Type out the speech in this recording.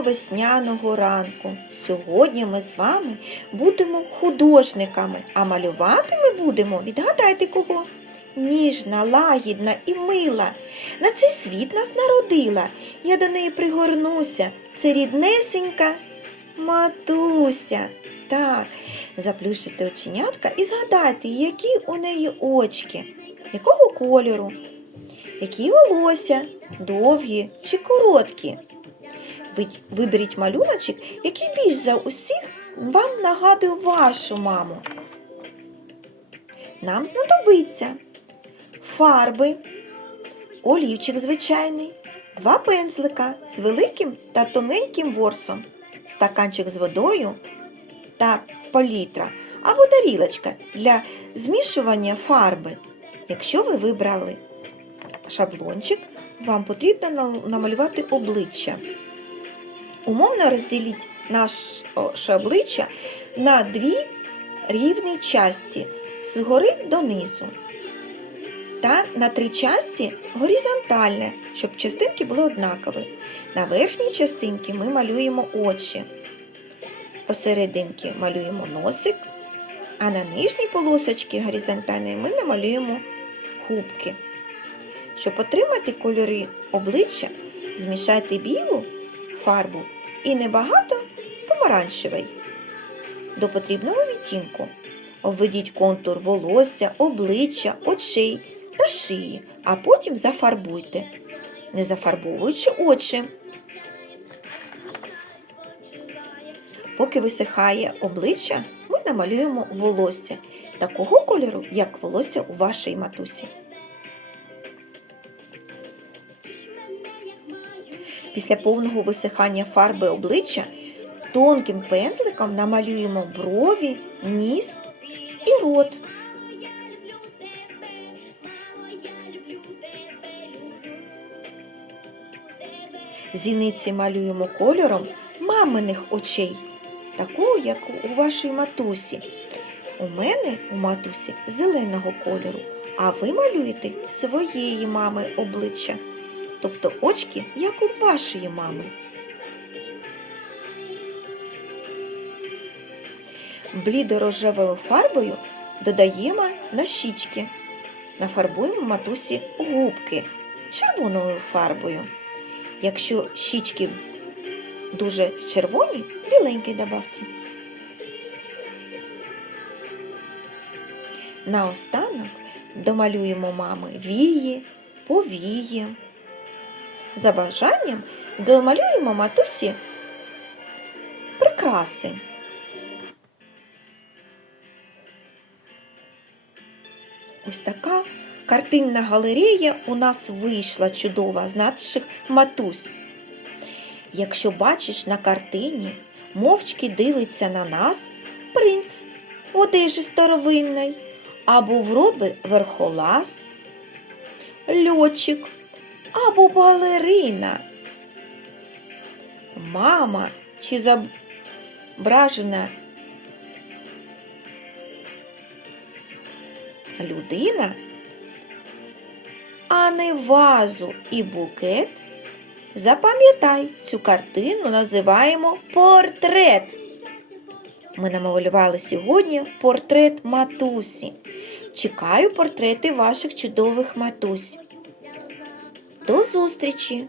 весняного ранку. Сьогодні ми з вами будемо художниками, а малювати ми будемо, відгадайте кого? Ніжна, лагідна і мила. На цей світ нас народила. Я до неї пригорнуся. Це ріднесенька матуся. Так, заплющите оченятка і згадайте, які у неї очки, якого кольору, які волосся, довгі чи короткі. Ви- Виберіть малюночок, який більш за усіх вам нагадує вашу маму. Нам знадобиться фарби, олівчик звичайний, два пензлика з великим та тоненьким ворсом, стаканчик з водою та палітра або тарілочка для змішування фарби. Якщо ви вибрали шаблончик, вам потрібно намалювати обличчя. Умовно розділіть наше обличчя на дві рівні часті згори донизу. Та на три часті горизонтальне, щоб частинки були однакові. На верхній частинці ми малюємо очі. Посерединки малюємо носик, а на нижній полосочці горизонтальної ми намалюємо губки. Щоб отримати кольори обличчя, змішайте білу фарбу і небагато помаранчевий до потрібного відтінку. Обведіть контур волосся, обличчя, очей та шиї, а потім зафарбуйте, не зафарбовуючи очі. Поки висихає обличчя, ми намалюємо волосся такого кольору, як волосся у вашій матусі. Після повного висихання фарби обличчя тонким пензликом намалюємо брові, ніс і рот. Зіниці малюємо кольором маминих очей, такого, як у вашій матусі. У мене у матусі зеленого кольору, а ви малюєте своєї мами обличчя, тобто очки, як у вашої мами. Блідорожевою фарбою додаємо на щічки. Нафарбуємо матусі губки червоною фарбою. Якщо щічки дуже червоні, біленький добавте. Наостанок домалюємо мами вії, повії. За бажанням домалюємо матусі прикраси. Ось така картинна галерея у нас вийшла чудова з наших матусь. Якщо бачиш на картині, мовчки дивиться на нас принц в одежі старовинної, або в роби верхолаз, льотчик або балерина. Мама чи зображена людина, а не вазу і букет. Запам'ятай, цю картину називаємо портрет. Ми намалювали сьогодні портрет матусі. Чекаю портрети ваших чудових матусь. До зустрічі!